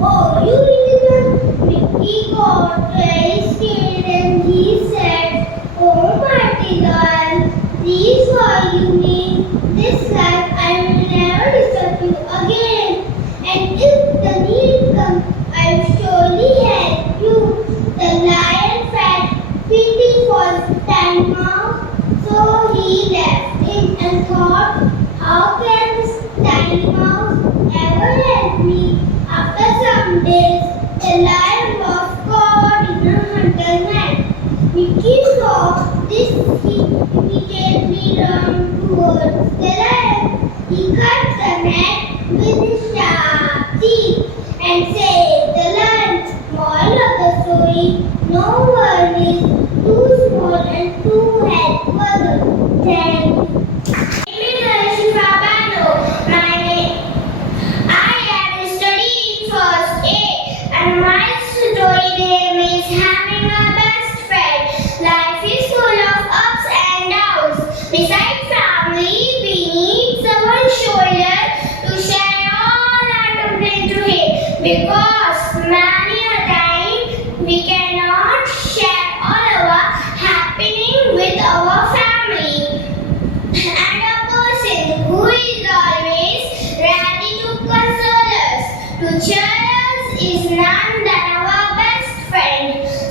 Oh, you little one! Mickey got very scared and he said, "Oh, Marty doll, please forgive me. This life I will never disturb you again. And if the need comes, I will surely help you." The lion felt pity for his tiny mouth, so he left him and thought, "How can this tiny mouse ever help me?" After some days, the lion was caught in a hunter's net. Mickey saw this, he immediately ran towards the lion. He cut the net with his sharp teeth and saved the lion. Moral of the story: no one is too small and too helpful. Thank you. My story name is Having a Best Friend. Life is full of ups and downs. Besides family, we need someone's shoulder to share all our complaints to him. Because many a time we cannot share all our happening with our family. And a person who is always ready to console us, to cheer us, is none than our best friend.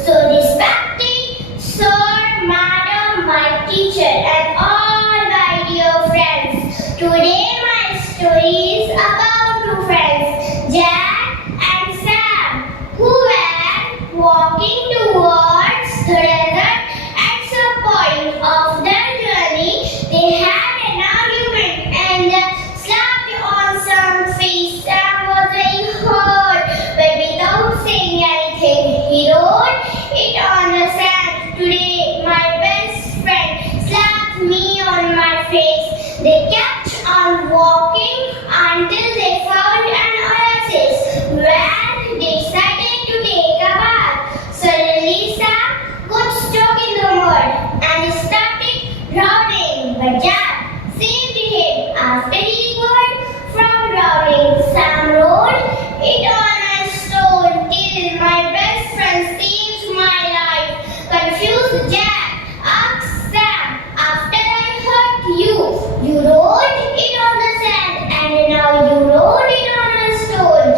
So respected sir, madam, my teacher, and all my dear friends. Today my story is about two friends, Jack and Sam, who were walking towards the desert. At some point of their journey, they had an argument and slapped on some face. Sam was very hurt, but without saying anything, he wrote it on the sand. Today, my best friend slapped me on my face. They kept on walking until they found an oasis where they decided to take a bath. Suddenly, Sam got stuck in the mud and started drowning. But Jack saved him. After he recovered from drowning, Sam wrote it on a stone till my best friend saves my life. Confused Jack asked Sam, "After I hurt you, you wrote it on the sand and now you wrote it on a stone.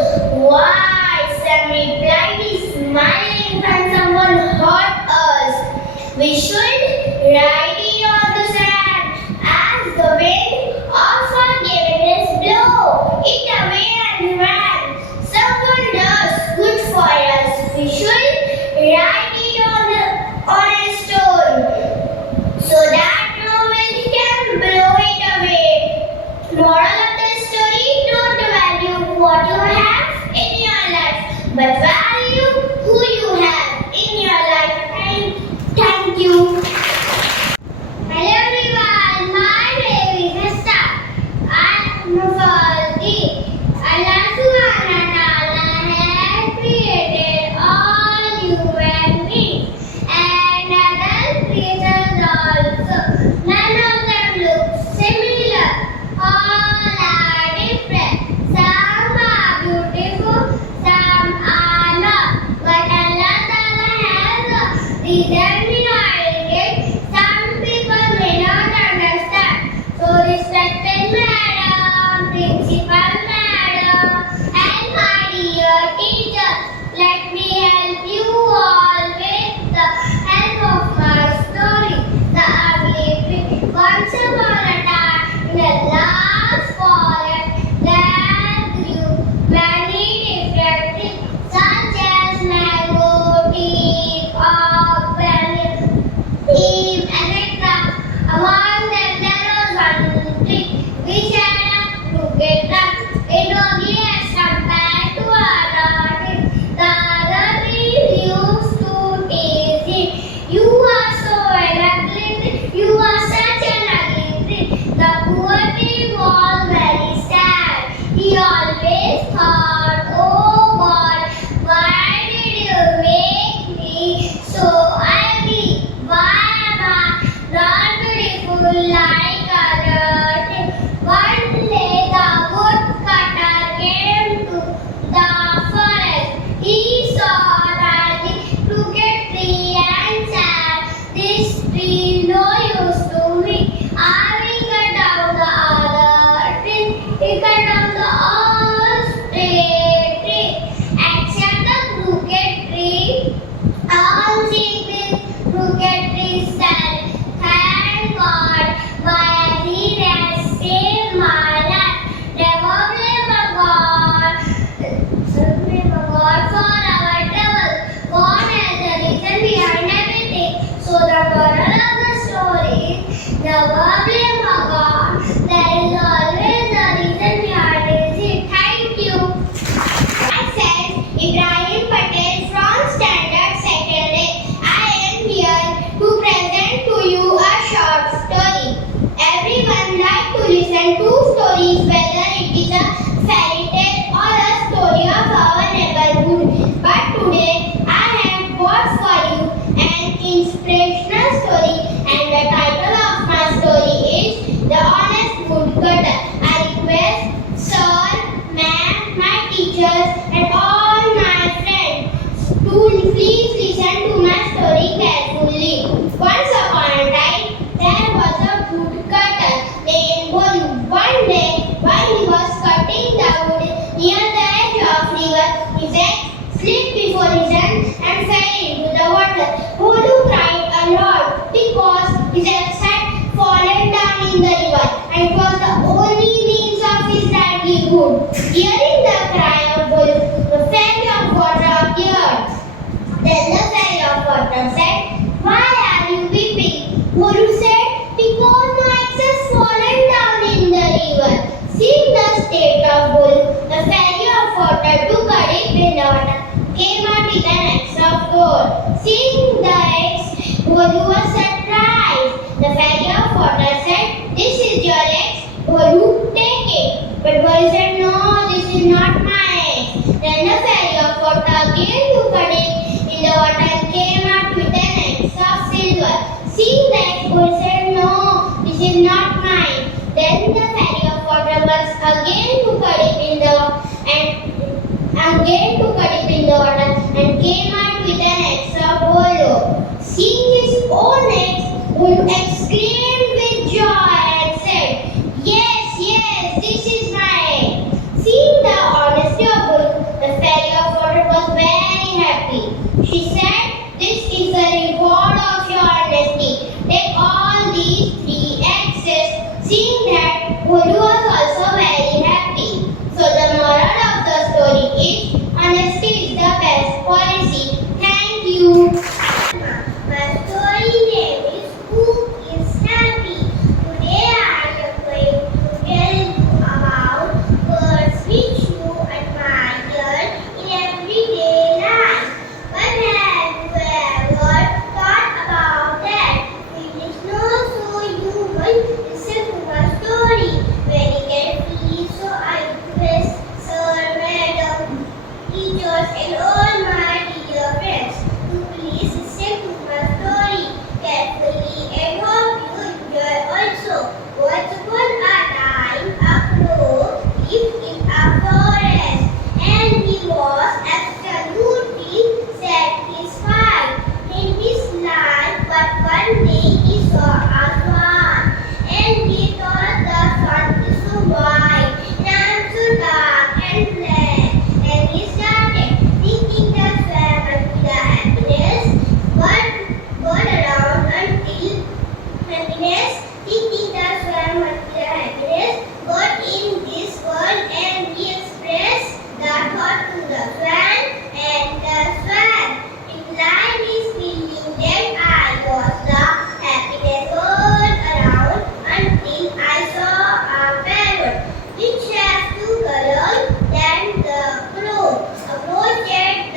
Why?" Sam replied, smiling, "When someone hurt us, we should write it on the sand. As the wind of forgiveness blow it away and ran. Someone does good for us, we should write it on a stone, so that no wind can blow it away." Moral of the story: don't value what you have in your life, but value who you have in your life. And thank you. Hello everyone, my name is Nesta. I'm from Allah Subhanahu wa Ta'ala has created all human beings and other creatures also. None of them look similar. All are different. Some are beautiful, some are not. But Allah Ta'ala has designed it. Some people may not understand. So respected madam, principal madam, and my dear teacher, let me help you all with the help of my story. The ugly tree. Once upon a time, in a large forest, there grew many different trees, such as mango, teak, oak, banyan, neem, etc. Among them there was one tree which had a crooked trunk. It was ugly as compared to other trees. The other trees used to tease it. "You are so ugly tree. You are such an ugly tree." The poor tree was very sad. He always thought, "Oh God, why did you make me so ugly? Why am I not beautiful like other trees?" One day the woodcutter came to the forest teachers, and all my friends. Please listen to my story carefully. Once upon a time, there was a woodcutter named Bolu. One day, while he was cutting the wood near the edge of river, his axe slipped before his hand and fell into the water. Bolu cried a lot because his axe had fallen down in the river and it was the only means of his livelihood. Hearing the cry of Bolu, the fairy of water appeared. Then the fairy of water said, "Why are you weeping?" Bolu said, "Because my axe has fallen down in the river." Seeing the state of Bolu, the fairy of water took a dip in the water, came out with an axe of gold. Seeing the axe, Bolu was surprised. The fairy of water said, "This is your axe, Bolu, take it." But Bolu said, "No, this is not my axe." Then the fairy of water again took a dip in the water and came out with an axe of silver. Seeing the axe, Bolu said, "No, this is not mine." Then the fairy of water once again took a dip in the water and came out with an axe of Bolu. Seeing his own axe, Bolu exclaimed with joy and said, "Yes, yes, this is my axe." Seeing the honesty of Bolu, the fairy of water was very happy. She said, "This is the reward of your honesty. Take all these 3 axes." Seeing that, Bolu was also very happy. So the moral of the story is, honesty is the best policy. Thank you. My story name is Who is Happy? Today I am going to tell you about birds which you admire in everyday life. But have you ever thought about that? It is not so human. Listen to my story. Very carefully, so I request Sir, Madam, teachers, and all my dear friends to please listen to my story carefully and hope you enjoy also. Once upon a time, a crow lived in a forest and he was absolutely satisfied in his life. But one day he saw a swan and he thought the swan is so wide and I am so dark and black. And he started thinking the swan must be the happiness, but got around until happiness, thinking the swan must be the happiness, got in this world and he expressed the thought to the swan and the swan replied his feeling that I was the happiness all around until I saw a parrot which has 2 colors than the crow. Approached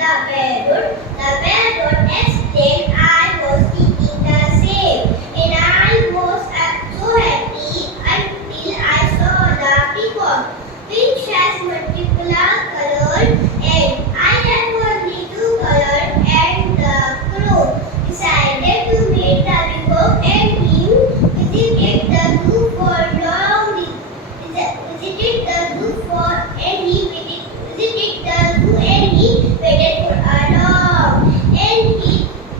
the parrot. The parrot explained, "I was thinking the same and I was so happy until I saw the peacock which has multiple colors and I have only 2 colors." And the crow decided to meet the peacock and he visited the zoo for long. Visited the zoo for and he visited the zoo and he waited for a long and he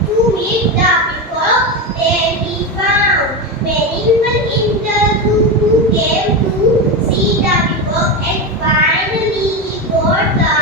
to meet the peacock. There he found many people in the zoo who came to see the peacock and finally he got the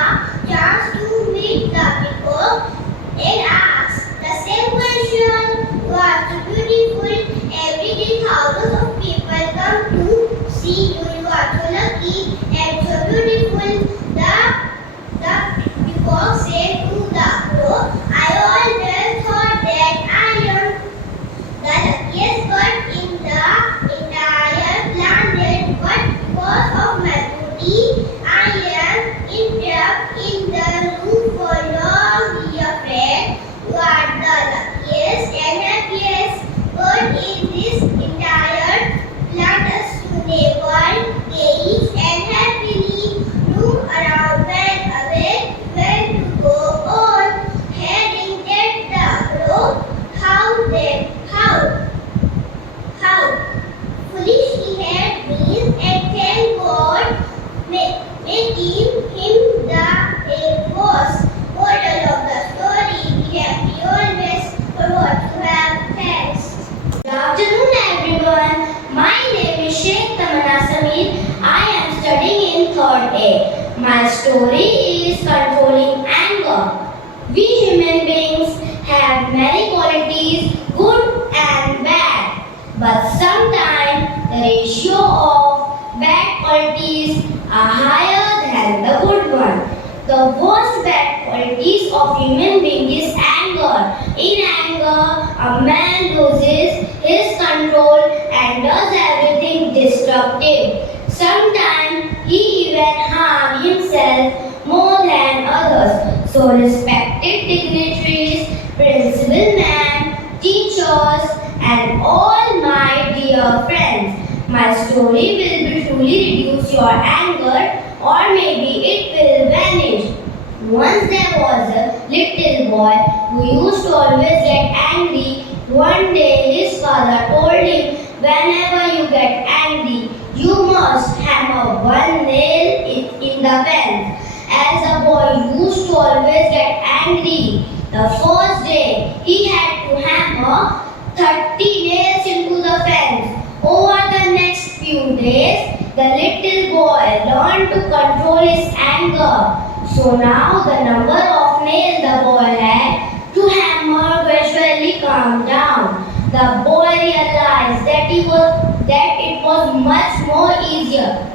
story is controlling anger. We human beings have many qualities, good and bad. But sometimes the ratio of bad qualities are higher than the good one. The worst bad qualities of human being is anger. In anger, a man loses his control and does everything destructive. Sometimes he even harms himself more than others. So respected dignitaries, principal men, teachers, and all my dear friends, my story will truly reduce your anger, or maybe it will vanish. Once there was a little boy who used to always get angry. One day his father told him, whenever you get angry, you must hammer one nail in the fence. As the boy used to always get angry, the first day he had to hammer 30 nails into the fence. Over the next few days, the little boy learned to control his anger. So now the number of nails the boy had to hammer gradually calmed down. The boy realized that it was much more easier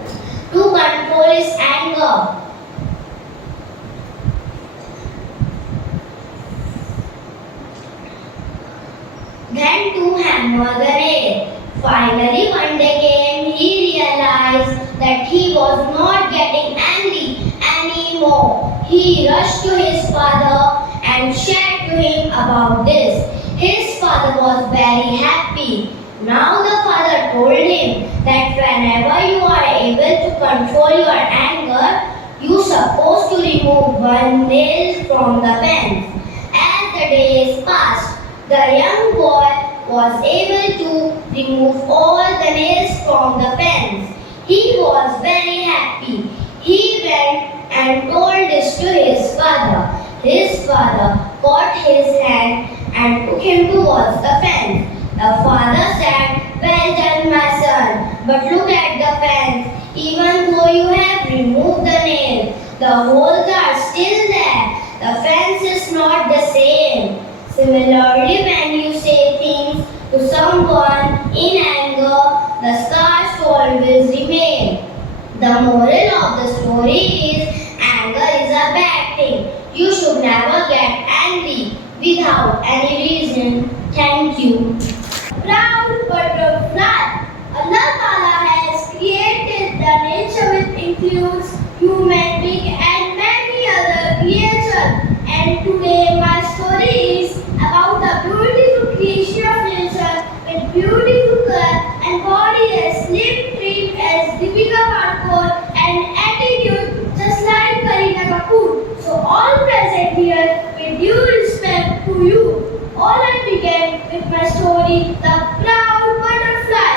to control his anger than to hammer the nail. Finally, one day came, he realized that he was not getting angry anymore. He rushed to his father and shared to him about this. His father was very happy. Now the father told him that whenever you are able to control your anger, you are supposed to remove one nail from the fence. As the days passed, the young boy was able to remove all the nails from the fence. He was very happy. He went and told this to his father. His father caught his hand and took him towards the fence. The father said, well done, my son, but look at the fence. Even though you have removed the nail, the holes are still there. The fence is not the same. Similarly, when you say things to someone in anger, the scars always remain. The moral of the story is anger is a bad thing. You should never get angry without any reason. Thank you. Proud butterfly. Allah Ta'ala has created the nature which includes human being and many other creatures. And today my story is about the beautiful creation of nature with beautiful color and body as slim, trim as Deepika Padukone and attitude just like Kareena Kapoor. So all present here with due respect to you. All I began with my story, the proud butterfly.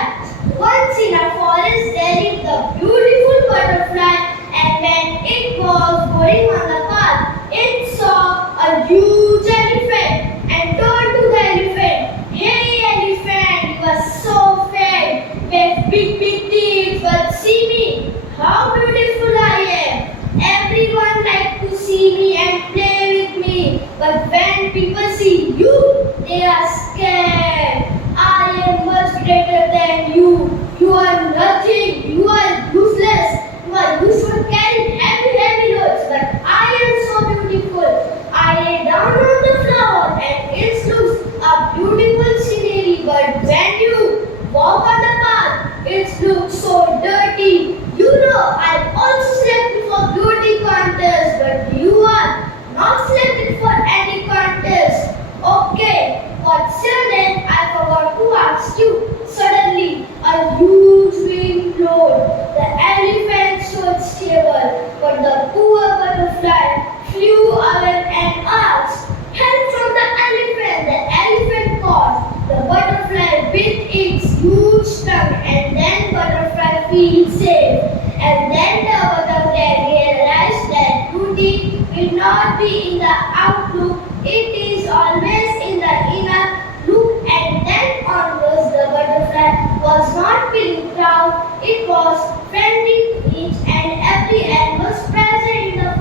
Once in a forest there lived the beautiful butterfly, and when it was going on the path, it saw a huge elephant and told to the elephant, hey elephant, you are so fat with big teeth, but see me, how beautiful I am. Everyone likes to see me and play with me, but when people see you, they are scared. I am much greater than you. You are nothing. You are useless. You are used for carrying heavy loads, but I am so beautiful. I lay down on the floor and it looks a beautiful scenery, but when you walk on the path, it looks so dirty. You know, I also selected for beauty contest, but you are not selected for any contest. Okay, what's your name? I forgot to ask you. Suddenly, a huge wind blowed. The elephant stood stable, but the poor butterfly flew away and asked help from the elephant. The elephant caught the butterfly with its huge tongue, and then butterfly feels safe. And then the butterfly realized that beauty will not be in the outlook, it is always in the inner look. And then onwards the butterfly was not feeling proud, it was friendly to each and every animal present in the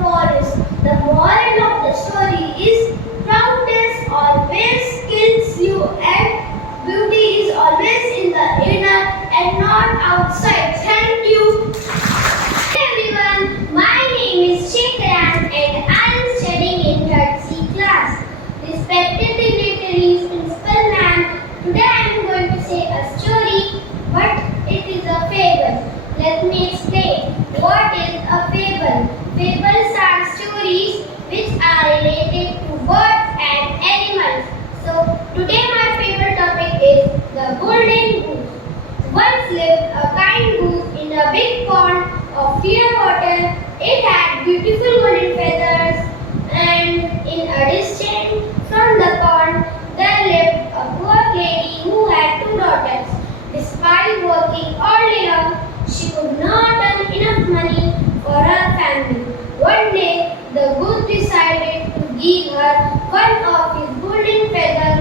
give her one of his golden feathers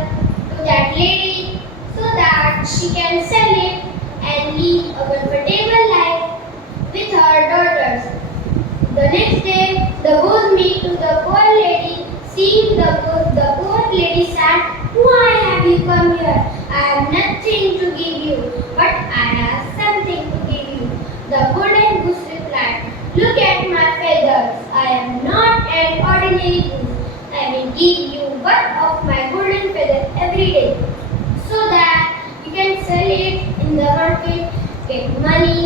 to that lady so that she can sell it and live a comfortable life with her daughters. The next day, the goose meet to the poor lady. Seeing the goose, the poor lady said, "Why have you come here? I have nothing to give you, but I have something to give you." The golden goose replied, "Look at my feathers. I am not an ordinary goose. I will give you one of my golden feathers every day, so that you can sell it in the market, get money,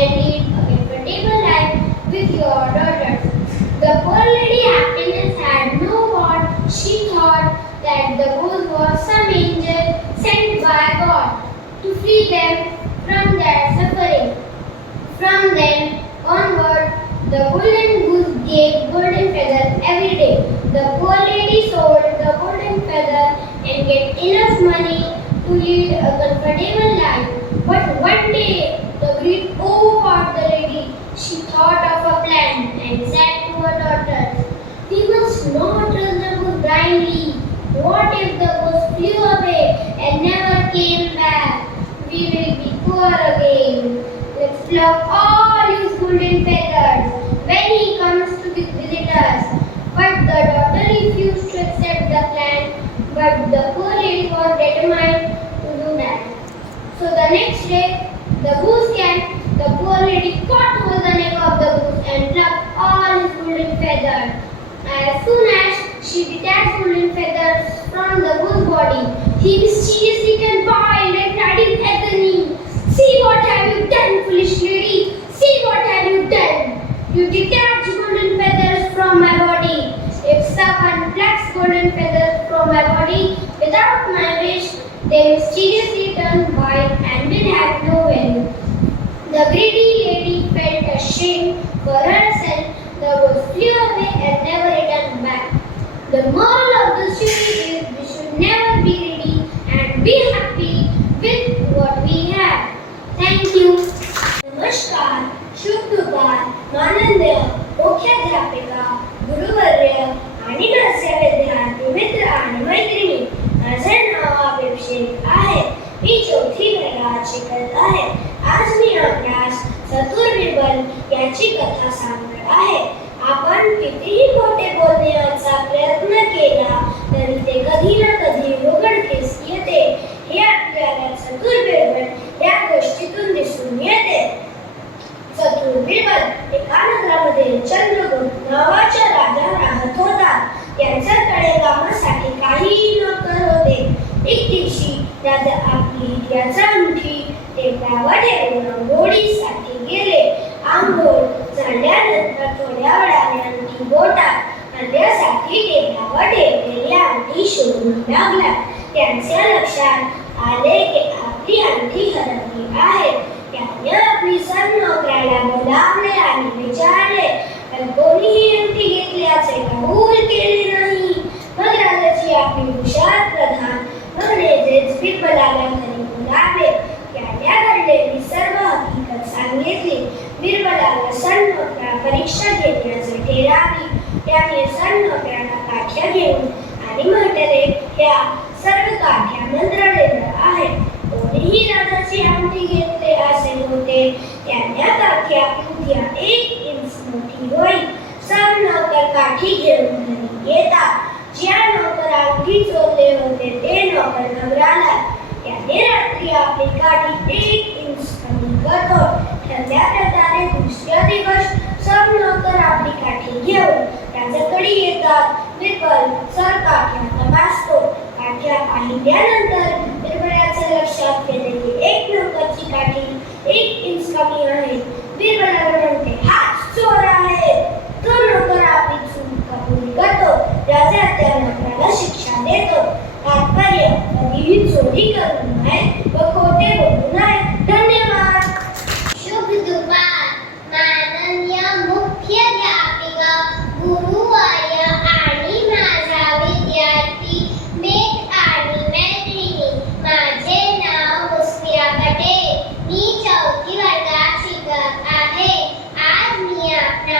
and live a comfortable life with your daughters." The poor lady happiness had no word. She thought that the goose was some angel sent by God to free them from their suffering. From then onward, the golden goose gave golden feathers every day. The poor lady sold the golden feather and get enough money to lead a comfortable life. But one day, the greed overpowered the lady. She thought of a plan and said to her daughters, "We must not trust the goose blindly. What if the goose flew away and never came back? We will be poor again. Let's pluck all his golden feathers when he comes to visit us." But the daughter refused to accept the plan, but the poor lady was determined to do that. So the next day, the goose came. The poor lady caught hold the neck of the goose and plucked all his golden feathers. As soon as she detached golden feathers from the goose body, he mysteriously turned wild and cried in agony, "See what have you done, foolish lady! See what have you done! You detached golden feathers from my body. If someone plucks golden feathers from my body without my wish, they mysteriously turn white and will have no value." The greedy lady felt ashamed for herself. The goose flew away and never returned back. The moral of the story is we should never be greedy and be happy with what we have. Thank you. नमस्कार, शुभ दुपार, माननीय मुख्याध्यापिका, गुरुवर्य आणि माझे विद्यार्थी मित्र आणि मैत्रिणी. माझे नाव अभिषेक आहे. मी चौथी वर्गात शिकत आहे. आज मी आपल्यास चतुर बिरबल याची कथा सांगणार आहे. आपण कितीही खोटे बोलण्याचा प्रयत्न केला तरी ते कधी ना कधी उघडकीस येते. हे आपल्याला चतुर बिरबल या गोष्टीतून दिसून येते. चतुर बिरबल एका नगरामध्ये चंद्रगुप्त नावाचा राजा राहत होता. त्यांच्याकडे कामासाठी काही नोकर होते. एक दिवशी राजा आपली हिऱ्याची अंगठी टेकडावर ठेवून आंघोळीसाठी गेले. आंघोळ झाल्यानंतर थोड्या वेळाने अंगठी बोटात आणण्यासाठी टेकडावर ठेवलेली अंगठी शोधून लागला. त्यांच्या लक्षात आले की आपली अंगठी हरवली आहे. त्याने आपली सर्व नोकराला बोलावले आणि विचारले, पण कोणीही अंगठी घेतल्याचे कबूल केले नाही. मग राजाची आपली हुशार प्रधान म्हणजेच बिरबलाला घरी बोलावले. त्याने घडलेली सर्व हकीकत सांगितली. बिरबलाला सर्व नोकऱ्या परीक्षा घेण्याचे ठरवले. त्याने सर्व नोकऱ्यांना काठ्या घेऊन आणि म्हटले, ह्या सर्व काठ्या मंत्रलेल्या आहेत. कोणीही राजाची अंगठी घेतले असे होते. त्यांच्या काठ्या उद्या 1 इंच मोठी होईल. सर्व नोकर काठी घेऊन घरी येतात. ज्या नोकर अंगठी चोरले होते ते नोकर नगराला. त्याने रात्री आपली काठी 1 इंच कमी करतो. त्या प्रकारे दुसऱ्या दिवस सर्व नोकर आपली काठी घेऊन राजाकडे येतात. बिरबल सर्व काठ्या तपासतो. काठ्या पाहिल्यानंतर बिरबलाच्या लक्षात येते की एक नोकरची काठी 1 इंच कमी आहे. बिरबलाला म्हणते, हाच चोर आहे. तो नोकर आपली चूक कबूल करतो. राजा त्या नोकराला शिक्षा देतो. तात्पर्य, कधीही चोरी करू नये व खोटे बोलू नये. धन्यवाद. शुभ दुपार, माननीय मुख्याध्यापिका, गुरुवर्य आणि माझा विद्यार्थी मित्र आणि मैत्रिणी. माझे नाव मुस्फिरा पटेल. मी चौथी वर्गात शिकत आहे. आज मी आपल्या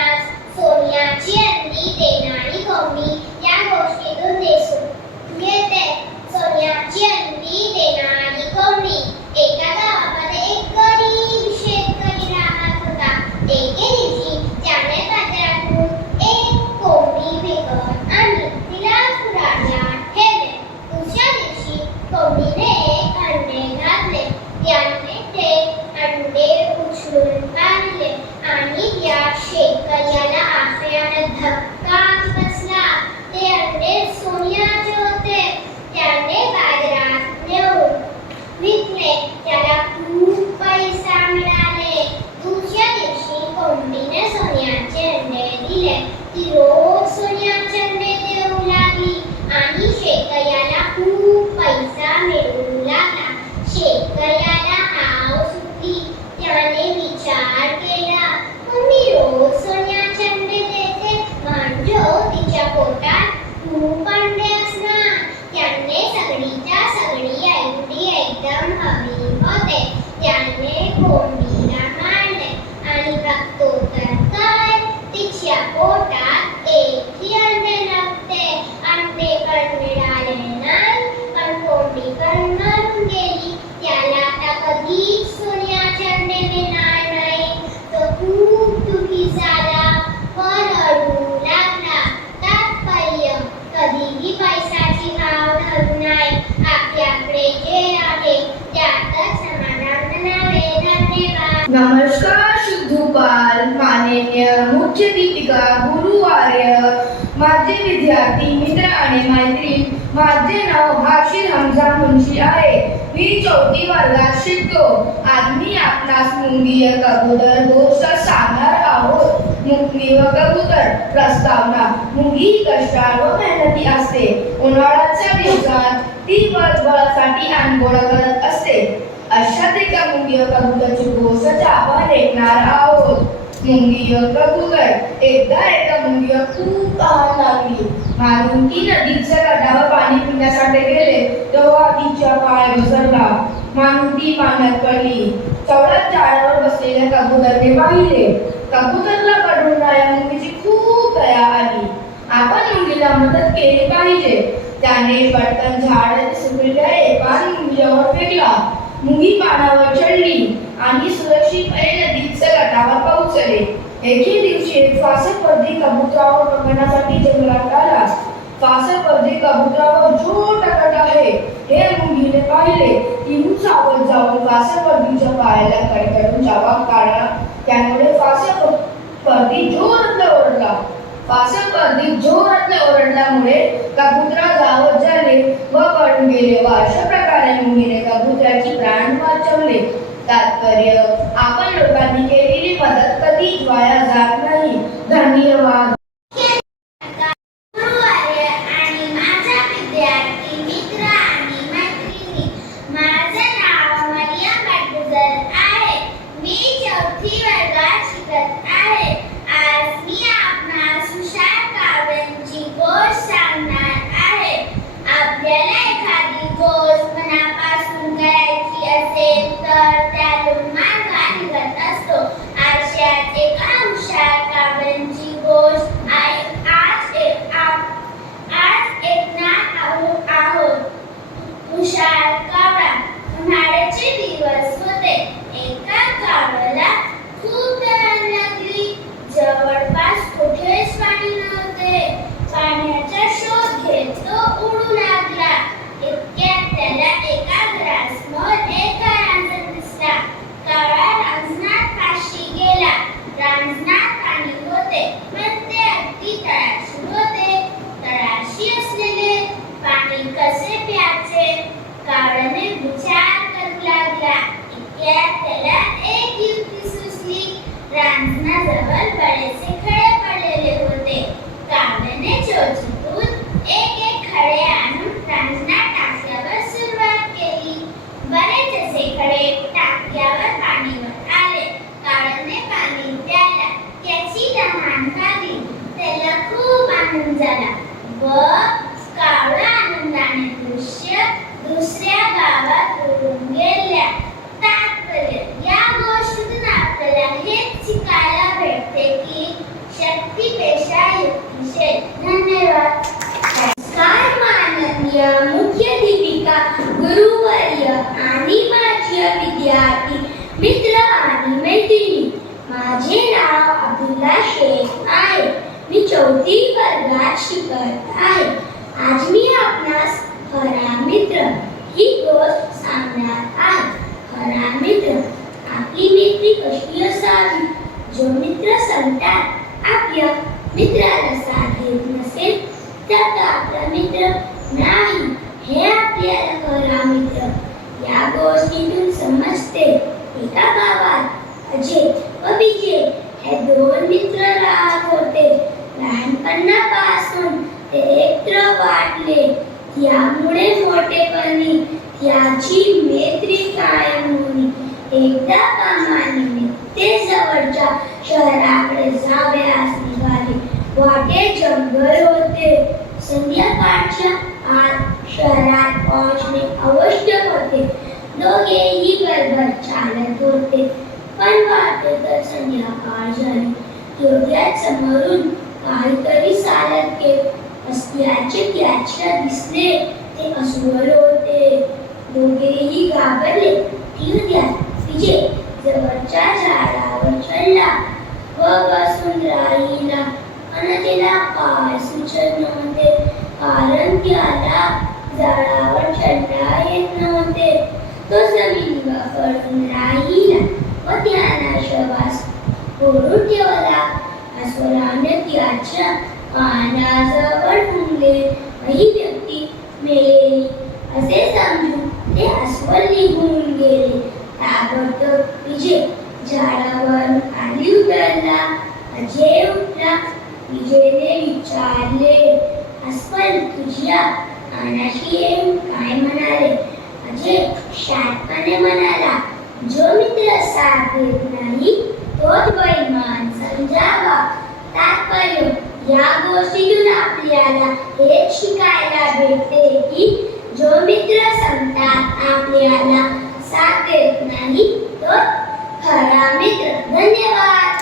मुख्य दीपिका, गुरुवार्य, माझे विद्यार्थी, मित्र आणि मैत्रीण. माझे नाव हाशिर हमजा मुंशी आहे. मी 4थी वर्गात शिकतो. आज मी आपणास मुंगी व कबूतर गोष्ट सांगणार आहोत. मुंगी व कबूतर. प्रस्तावना. मुंगी ही कष्टाळ व मेहनती असते. उन्हाळ्याच्या दिवसात ती बळासाठी आंघोळ करत असते. अशाच एका मुंगी व कबूतरची गोष्ट आपण ऐकणार आहोत. मुंगी व कबूतर. एकदा एका मुंगीला खूप तहान लागली. म्हणून ती नदीच्या काठावर पाणी पिण्यासाठी गेले. तेव्हा तिच्या पाय घसरला. म्हणून ती पाण्यात पडली. तेवढ्यात झाडावर बसलेल्या कबूतरने पाहिले. कबूतरला पडून राहिल्या मुंगीची खूप दया आली. आपण मुंगीला मदत केली पाहिजे. त्याने पटकन झाडात सुकलेल्या एका मुंगीवर फेकला. मुंगी पाण्यावर चढली आणि सुरक्षितपणे नदीच्या काठावर पोहोचले. एके दिवशी एक फासकपरदी कबुतरावर बघण्यासाठी जंगलात आला. फासकपरदी कबुतरावर जोर टाकत आहे हे मुंगीने पाहिले. ती सावध जाऊन फासकपरदीच्या पायाला कडकडून जबाब काढला. त्यामुळे फासकपरदी जोरात ओरडला. फासकपरदी जोरात ओरडल्यामुळे कबुतरा जावत झाले व पडून गेले. व अशा प्रकारे मुंगीने कबुतराची प्राण वाचवले. तात्पर्य. आपण लोकांनी केलेली मदत कधीच वाया जात नाही. धन्यवाद. गुरुवार्य आणि माझा विद्यार्थी, मित्र आणि मैत्रिणी. माझं नाव मरियम आहे. मी 4थी वर्गात शिकत आहे. आज मी आपणास हुशार काव्यांची गोष्ट सांगणार आहे. आपल्याला एखादी गोष्ट मनापासून करायची असेल तर त्यातून मार्ग निघत असतो. अशाच एका हुशार काव्यांची गोष्ट आज ऐकणार आहोत. हुशार कावळा. उन्हाळ्याचे दिवस होते. एका कावळ्याला खूप तहान लागली. जवळपास कुठेच पाणी नव्हते. पाण्याचा शोध घेत तो उडू लागला. इतक्यात त्याला एका घरासमोर एक रांजण दिसला. कावळा रांजणात पाशी गेला. रांजणात पाणी होते, पण ते अगदी तळाशी होते. तळाशी असलेले पाणी कसे प्यायचे? कावळ्याने विचार करू लागला. इतक्यात त्याला एक युक्ती सुचली. रांजणाजवळ बरेचसे खडे पडलेले होते. कावळ्याने चोचीतून एक खडे आणून रांजणात टाकल्यावर सुरुवात केली. बरेच असे खडे टाक्यावर पाणीवर आले. कावळ्याने पाणी प्यायला. त्याची तहान भागली. त्याला खूप आनंद झाला व कावळा आनंदाने दुसऱ्या गावात उडून गेला. तात्पर्य. या गोष्टीतून आपल्याला हेच शिकायला भेटते की शक्तीपेक्षा युक्तीशे. धन्यवाद. नमस्कार माननीय मुख्य दीपिका, गुरुवर्य आणि माझे विद्यार्थी, मित्र आणि मैत्रिणी. माझे नाव अब्दुल्ला शेख आहे. मी 4थी वर्गात शिकत आहे. आज मी आपणास खरा मित्र ही गोष्ट सांगणार आहे. खरा मित्र. आपली मैत्री कशी असावी? जो मित्र सांगतात आपल्या मित्राला साथ देत नसेल तर तो आपला मित्र नाही. हे आपल्याला खरा मित्र या गोष्टीतून समजते. एका गावात अजय व विजय हे 2 मित्र राहत होते. लहानपणापासून ते एकत्र वाढले. त्यामुळे मोठेपणी त्याची मैत्री कायम होती. एकदा कामानिमित्त ते जवळच्या शहराकडे जावयास निघाले. वाटेत जंगल होते. संध्याकाळच्या आत शहरात पोहोचणे आवश्यक होते. दोघेही बरोबर चालत होते. पण वाटेतच संध्याकाळ झाली. तेवढ्यात समोरून काहीतरी चालत येत असल्याचे त्याच्या दिसले. ते अस्वल होते. दोघेही घाबरले. विजय जवळच्या झाडावर चढला व बसून राहिला. पण त्याला काय सुचत नव्हते, कारण त्याला झाडावर चढता येत नव्हते. तो जमिनीवर पडून राहिला व त्याला श्वास ओढून ठेवला. नद्याच्या पाण्याजवळ मुंगले ही व्यक्ती मेलेली असे समजून ते अस्वल निघून गेले. ताबडतोब विजय झाडावर खाली उतरला. अजय उठला. विजयने विचारले, अस्वल तुझ्या कानाशी येऊन काय म्हणाले? अजय शांतपणे म्हणाला, जो मित्र साथ देत नाही तोच बैमान समजावा. तात्पर्य या गोष्टीतून आपल्याला हेच शिकायला भेटते की जो मित्र संकटात आपल्याला साथ देत नाही तो खरा मित्र. धन्यवाद.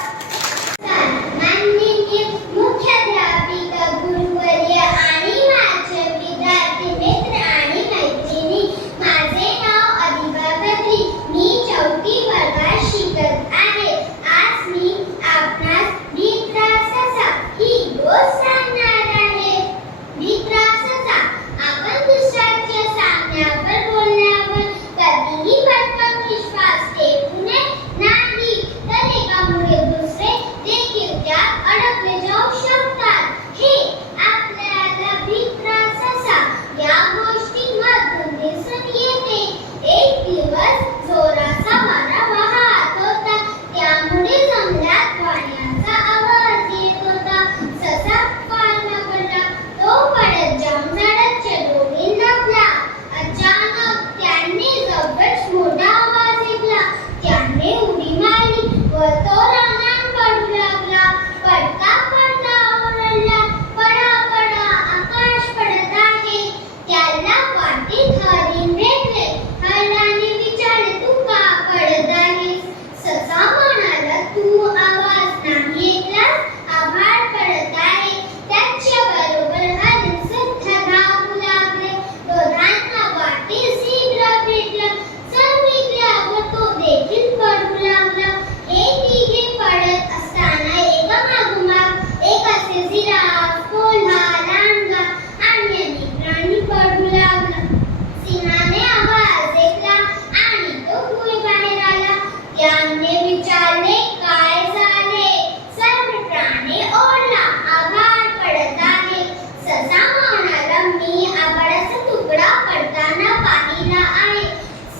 माननीय मुख्याध्यापिका, गुरुवर्य आणि माझे विद्यार्थी मित्र आणि मैत्रिणी, माझे नाव अधिका खत्री. मी 4थी वर्गात शिकत आहे. आज मी आपणास भित्रा ससा ही गोष्ट सांगणार आहे. भित्रा ससा. आपण दुसऱ्याच्या सांगण्यावर बोलण्यावर कधीही पटकन विश्वास ठेवू नये, नाही तर एकामुळे दुसरे देखील त्यात अडकले जाऊ शकतात. हे आपल्याला भित्रा ससा या गोष्टींमधून दिसून येते. एक दिवस जोराचा वारा वाहत होता, त्यामुळे जंगलात वाऱ्याचा आवाज येत होता. ससा पाळणा पडला. तो पडत जाऊन झाडाच्या दोरीत नमला. अचानक त्याने जबरदस्त मोठा आवाज ऐकला. त्याने उडी मारली व तो रानात पडू लागला. पडता पडता ओरडला, पडा पडा, आकाश पडत आहे. त्याला वाटेत हरीण भेटले. हरणाने विचारले, तू का पडत आहेस? ससा म्हणाला, तू आवाज नाही ऐकलास? आभाळ पडत आहे. त्याच्या बरोबर हरीण सुद्धा धावू लागले. दोघांना वाटेत झेब्रा भेटला. समजल्यावर तो देखील पडू लागला. हे तिघे पडत असताना एकामागोमाग एक असे जिराफ, कोल्हा, लांडगा आणि अनेक प्राणी पडू लागला. सिंहाने आवाज ऐकला आणि तो गुहेबाहेर आला. त्याने विचारले, काय झाले? सर्व प्राणी ओरडला, आभाळ पडत आहे. ससा म्हणाला, मी आभाळाचा तुकडा पडताना पाहिला आहे.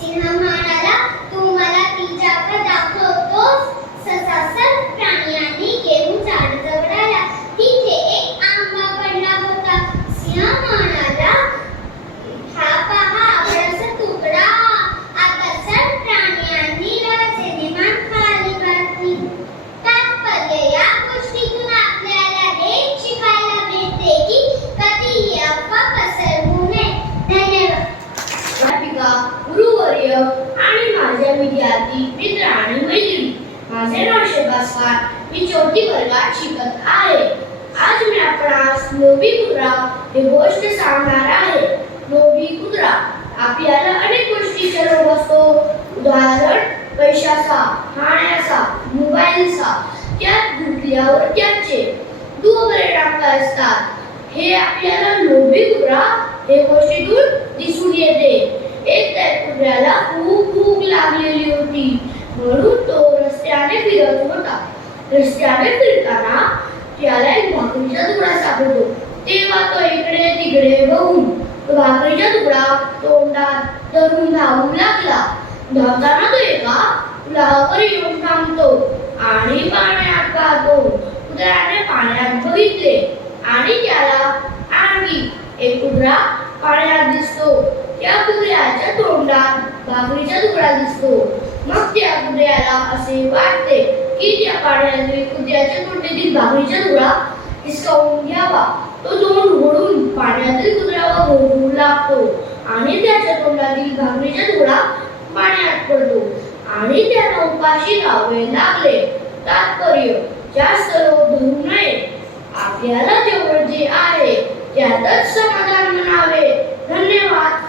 सिंह म्हणाला, तू मला तिच्याकडे दाखवतोस? ससा सर्व प्राण्यांनी घेऊन झाडाजवळ आला. तिथे एक आंबा पडला होता. सिंह म्हणाला, हा पहा आभाळाचा तुकडा. आता सर्व प्राण्यांनी लाजेने मान खाली घातली. तात्पर्य या गोष्टीतून आपल्याला हेच शिकायला भेटते की कधीही अफवा पसरवू नये. धन्यवाद. अध्यापिका, गुरुवर्य आणि माझ्या विद्यार्थी मित्र आणि मैत्रिणी, माझे नाव शेबासकार. मी 4थी वर्गात शिकत आहे. आज मी आपणास लोभी कुत्रा ही गोष्ट सांगणार आहे. लोभी कुत्रा आपल्याला अनेक गोष्टीचा लोभ असतो. उदाहरण पैशाचा, खाण्याचा, मोबाईलचा. त्यात गुंतल्यावर त्याचे दुष्परिणाम काय असतात हे आपल्याला लोभी कुत्रा हे गोष्टीतून दिसून येते. एक त्या कुत्र्याला खूप भूक लागलेली होती, म्हणून तो रस्त्याने फिरत होता. रस्त्याने फिरताना त्याला एक भाकरीचा तुकडा सापडतो. तेव्हा तो इकडे तिकडे बघून तो भाकरीचा तुकडा तोंडात धरून धावू लागला. धावताना तो एका पुलावर येऊन थांबतो आणि पाण्यात पाहतो. कुत्र्याने पाण्यात बघितले आणि त्याला आणखी एक कुत्रा पाण्यात दिसतो. त्या कुत्र्याच्या तोंडात भाकरीचा तुकडा दिसतो. मग त्या कुत्र्याला असे वाटते की त्या पाण्यातील कुत्र्याच्या तोंडातील भाकरीचा तुकडा हिसकावून घ्यावा. तो तोंड उघडून पाण्यातील कुत्र्यावर ओरडू लागतो आणि त्याच्या तोंडातील भाकरीचा तुकडा पाण्यात पडतो आणि त्याला उपाशी राहावे लागले. तात्पर्य, जास्त लोभ धरू नये. आपल्याला जेवढे जे आहे त्यातच समाधान म्हणावे. धन्यवाद.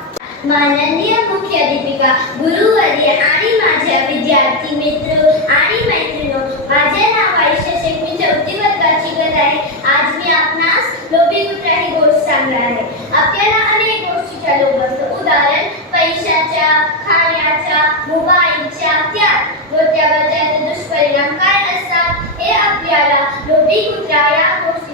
माननीय मुख्याध्यापिका, गुरुवर्य आणि माझ्या विद्यार्थी मित्र आणि मैत्रिणींनो, माझे नाव आयशा शेख. मी 4थी वर्गात शिकत आहे. आज मी आपणास लोभी कुत्रा ही गोष्ट सांगणार आहे. आपल्याला अनेक गोष्टीचा लोभ असतो. उदाहरण पैशाच्या, खाण्याच्या, मोबाईलच्या. त्यात व त्याबद्दल दुष्परिणाम काय असतात हे आपल्याला लोभी कुत्रा या गोष्टी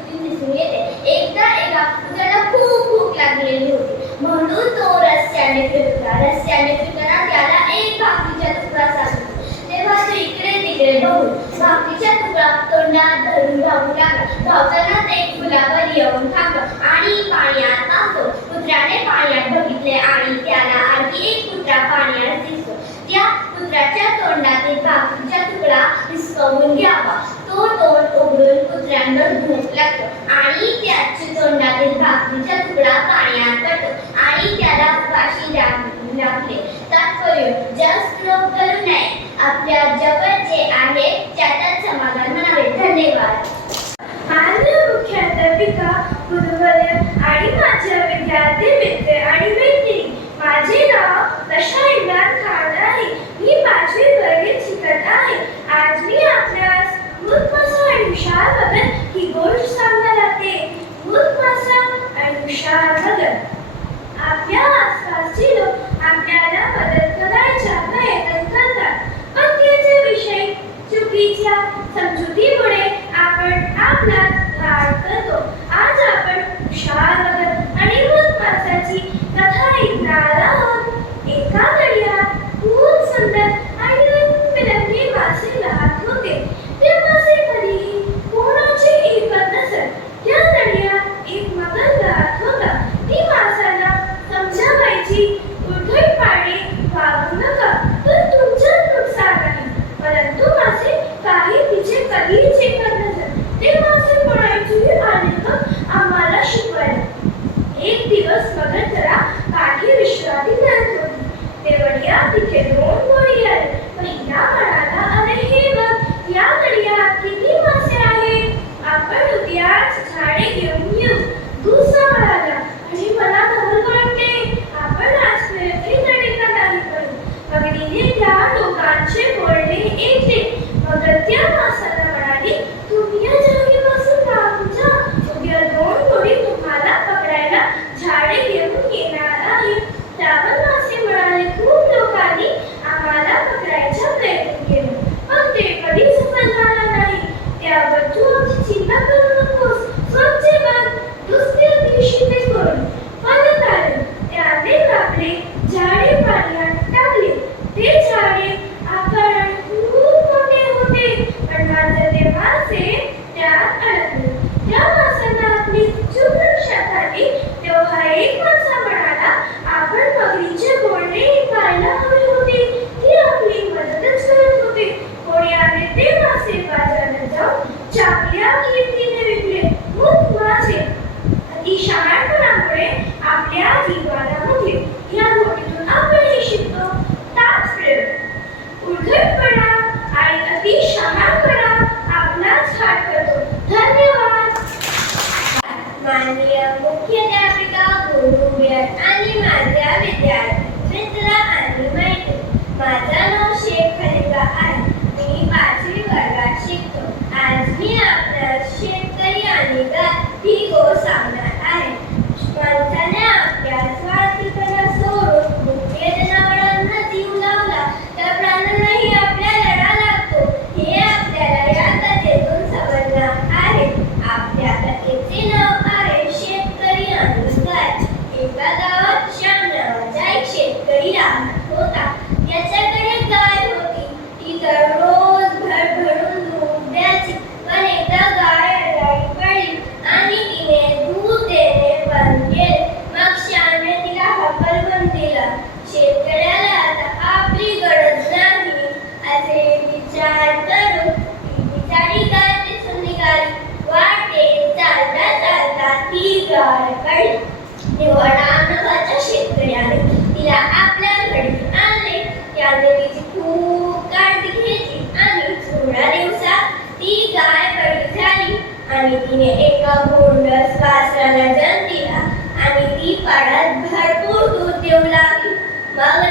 कुत्र्याला खूप भूक लागलेली होती, म्हणून तो रस्त्याने फिरताना त्याला एक भाकरीचा तुकडा सापडला. तेव्हा तो इकडे तिकडे बघून भाकरीचा तुकडा तोंडात धरून धावू लागला. धावताना ते फुलावर येऊन थांबलं आणि पाण्यात पाहतो. कुत्र्याने पाण्यात बघितले आणि त्याला आणखी एक कुत्रा पाण्यात दिसतो. त्या कुत्र्याच्या तोंडातील भाकरीचा तुकडा हिसकावून घ्यावा. तो तोंड उघडून कुत्र्यांवर भूक लागतो आणि त्याच्या तोंडातील भाकरीचा तुकडा पाण्यात पडतो आणि त्याला उपाशी लागले. तात्पर्य, जास्त लोक करू नये, आपल्या जवळ जे आहे त्यातच समाधान मानावे. धन्यवाद. माननीय मुख्याध्यापिका, गुरुवर्य आणि माझ्या विद्यार्थी मित्र आणि मैत्रिणी, माझे नाव रशा इम्रान खान आहे. मी 5वी वर्गात शिकत आहे. आज मी आपल्यास मूर्ख मासा आणि हुशार मगर ही गोष्ट सांगणार आहे. मूर्ख मासा आणि हुशार मगर. आपल्या आसपासचे लोक आपल्याला मदत करायचा प्रयत्न करतात, पण त्याच्या विषयी चुकीच्या समजुतीमुळे आपण आपला घात करतो. आज आपण हुशार मगर आणि मूर्ख मासाची कथा ऐकणार आहोत. एका दर्यात खूप सुंदर आणि रंगबिरंगी मासे राहत होते. ते मासे कधीही कोणाचेही ऐकत नसत. त्या दर्यात एक मगर राहत होता. ती मासाला समजावायची, उद्धटपणे वागू नका तर तुमचं नुकसान आहे. परंतु मासे काही तिचे कधीच ऐकत नसत. ते मासे म्हणायचे, आले का आम्हाला शिकवायला. एक दिवस मगर जरा काठी विश्रांती करत होती. तेवढ्या तिथे 2 कोळी आले. पहिला म्हणाला, अरे हे बघ, या दर्यात किती मासे आहेत, आपण उद्याच झाडे घेऊन येऊ. दुसरा म्हणाला, आणि मला खबर वाटते, आपण आज फिरते का नाही करू. मगरीने त्या लोकांचे बोलणे ऐकले. मगर त्या मासाला म्हणाली, तुम्ही या जागेपासून लागून जा. उद्या 2 कोळी तुम्हाला पकडायला झाडे घेऊन येणार आहे. त्यावर मासे म्हणाले, खूप लोकांनी आम्हाला पकडायचा प्रयत्न केला, पण ते कधी सफल झाला नाही. त्यावर तू आमची चिंता करू नकोस. स्वच्छ बघ, दुसऱ्या दिवशी ते करून परत आले. त्याने आपले झाडे पाण्यात टाकले. ते झाडे आकाराने खूप मोठे होते, पण मात्र ते मासे त्यात अडकले. त्या मासांना आपली चूक लक्षात आली. तेव्हा एक मासा म्हणाला, आपण मगरीचे बोलणे ऐकायला हवे होते. ती आपली मदतच करत होते. कोळ्याने ते मासे बाजारात जाऊन चांगल्या किमतीने विकले. मूर्ख मासे अति शहाणपणामुळे आपल्या जीवाला मुकले. या गोष्टीतून आपण हे शिकतो, तात्पर्य, उद्धटपणा आणि अति शहाणपणा आपलाच घात करतो. धन्यवाद. माननीय मुख्याध्यापिका, गुरुवर्य आणि माझ्या विद्यार्थी मित्र आणि मैत्रिणी, माझं नाव शेख खलिफा आहे. मी 5वी वर्गात शिकतो. आज मी आपल्यास शेतकरी आणि गाय ही गोष्ट सांगणार आहे. माणसाने आपल्या स्वार्थीपणा सोडून मुख्य जनावरांना जीव लावला तर प्राण्यांनाही आपल्या लढा लागतो. हे आपल्याला या कथेतून समजणार आहे. आपल्या कथेचे नाव आहे शेतकरी आणि गाय. एका गावात श्याम नावाचा एक शेतकरी राहत होता. त्याच्याकडे गाय होती. ती दररोज भरभरून दूध द्यायची, पण एकदा गाय आजारी पडली आणि तिने दूध देणे बंद केले. मग श्यामने तिला हकलून दिला. शेतकऱ्याला आता आपली गरज नाही असे विचार करून ती बिचारी गाय तिथून निघाली. वाटेत चालता चालता ती गाय पडली. तेव्हा नावाच्या शेतकऱ्याने तिला आपल्या घरी आणले. त्याने तिची खूप काळजी घेतली आणि थोड्या दिवसात ती गाय बरी झाली आणि तिने एका गोंडस वासराला जन्म दिला आणि ती पाण्यात भरपूर दूध देऊ लागली. मग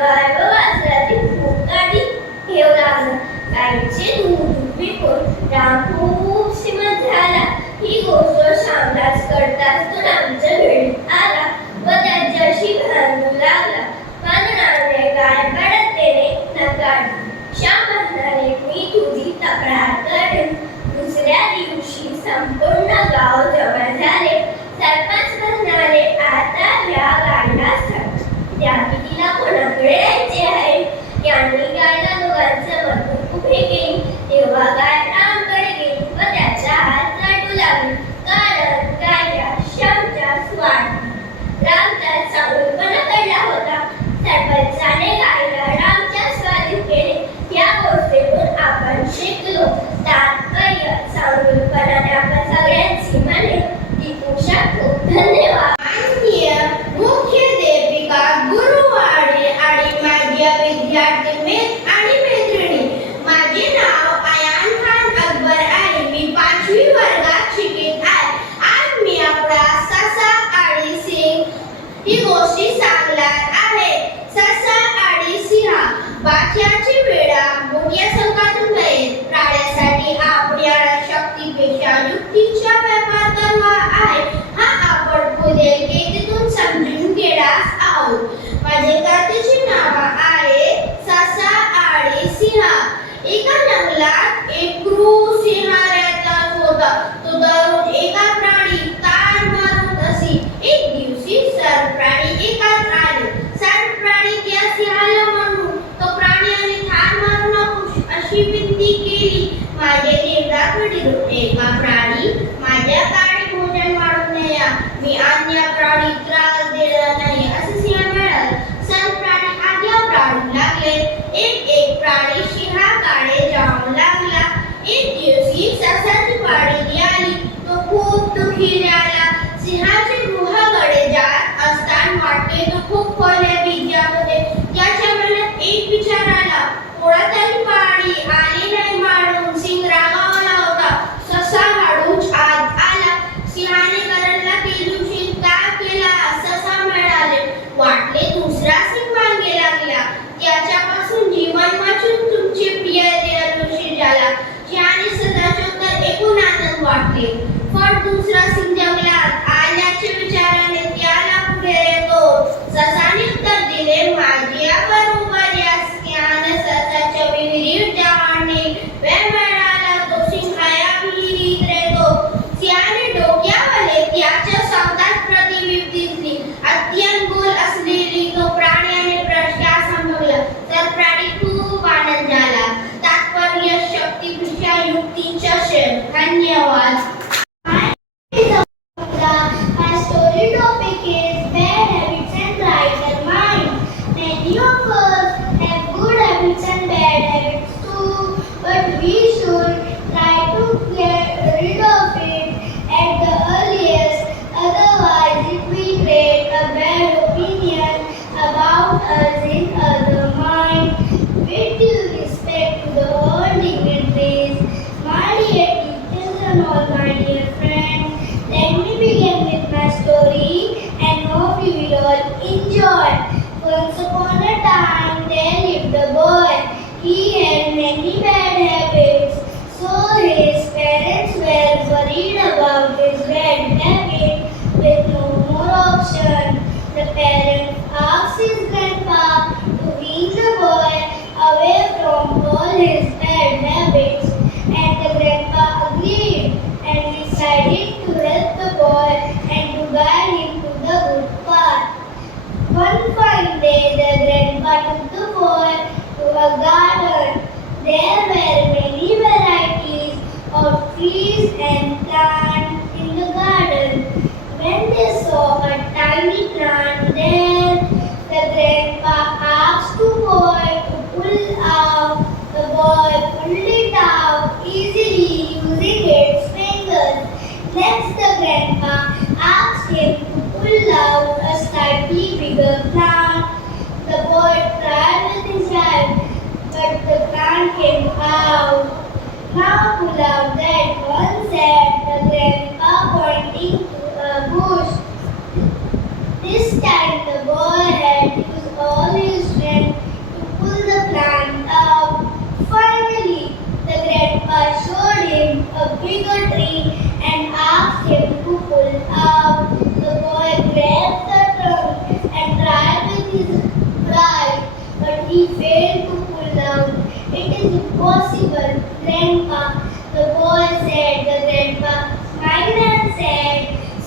गाय व वासराची खूप काळजी घेऊ लागला. गायीचे दूध विकून राम खूप श्रीमंत झाला. ही गोष्ट श्यामलाच कळताच तो रामच्या घरी आला व त्याच्याशी भांडू लागला. पण रामने गाय बडबडतेने नकारली. श्याम म्हणाले, मी तुझी तक्रार करेन. दुसऱ्या दिवशी संपूर्ण गाव जमा झाले. ही गोष्टी सांगणार आहे. ससा आणि सिंह वाक्याची वेळा मोठ्या संघातून गए. प्राण्यासाठी आपल्या शक्तीपेक्षा युक्तीचा व्यापार करवा आहे हा आपण पुढील गीतातून समजून घेणार आहोत. माझे कथेचे नाव आहे ससा आणि सिंह. एका जंगलात एक क्रूर सिंह राहत होता. तो दररोज एका प्राणी ताण मारत असे. एक दिवशी सरप्राणी एकात आले. सरप्राणी त्या सिंहाला म्हणून तो प्राण्याने ठार मारू नको अशी विनंती केली. माझे देवराकडील एका प्राणी माझ्या काळी भोजन वाढून न्या. मी अन्य प्राणी त्रास देणार नाही असे सिंह म्हणाला. सरप्राणी आज्ञा पाळू लागले. एक प्राणी सिंहाकडे जाऊ लागला. एक दिवशी ससाची पाळी आली. तो खूप दुःखी झाला. सिंहाचे गुहाकडे जात असताना वाटते तो खूप खोल्या बीजामध्ये. त्याच्या मनात एक विचार आला. कोणातरी पाळी आली नाही म्हणून सिंह रागावला होता. ससा हळूच आत आला. सिंहाने गरजला की दिवशी काय केला ससा म्हणाले. वाटले दुसरा सिंह मागे लागला. त्याच्यापासून जीवन वाचून तुमचे प्रिय दिवशी झाला. सिंहाने सदाचे उत्तर ऐकून आनंद वाटले. पण दुसरा सिंह जंगलात आल्याचे विचाराने त्याला पुढे येतो. ससाने उत्तर दिले माझ्या बरोबर या सिंहाने ससाच्या विहिरीत जाणे वेळ मिळाला तो सिंह या विहिरीत येतो. सिंहाने डोक्यावाले त्याच्या सावधान प्रतिबिंब दिसली. अत्यंत गोल असलेली तो प्राण्याने प्रश्न संभवला. तर प्राणी खूप आनंद झाला. तात्पर्य शक्तीपेक्षा युक्तीचा शेर. धन्यवाद. My story topic is bad habits and brighter mind. Many of us have good habits and bad habits too, but we should try to get rid of it at the earliest. Otherwise, it will create a bad opinion about us in other mind. With due respect to the all dignitaries, my dear teachers and all my dear friends, let me begin with my story and hope you will all enjoy. Once upon a time there lived a boy. He had many bad habits, so his parents were worried about his bad habit. With no more option, the parents asked his grandpa to wean the boy away from all his bad habits, and the grandpa agreed and decided to help the boy and to guide him to the good path. One fine day, the grandpa took the boy to a garden. There were many varieties of trees and plants in the garden. When they saw a tiny plant there, the grandpa asked the boy to pull out. The boy pulled it out easily using its fingers. Next, the grandpa asked him to pull out a slightly bigger plant. The boy tried with his hand, but the plant came out. Now pull out that one, said the grandpa, pointing to a bush. This time the boy had used all his strength to pull the plant out. Finally, the grandpa showed him a bigger tree and asked him to pull out. The boy grabbed the trunk and tried with his pride, but he failed to pull out. It is impossible, Grandpa, the boy said. The grandpa smiled and said,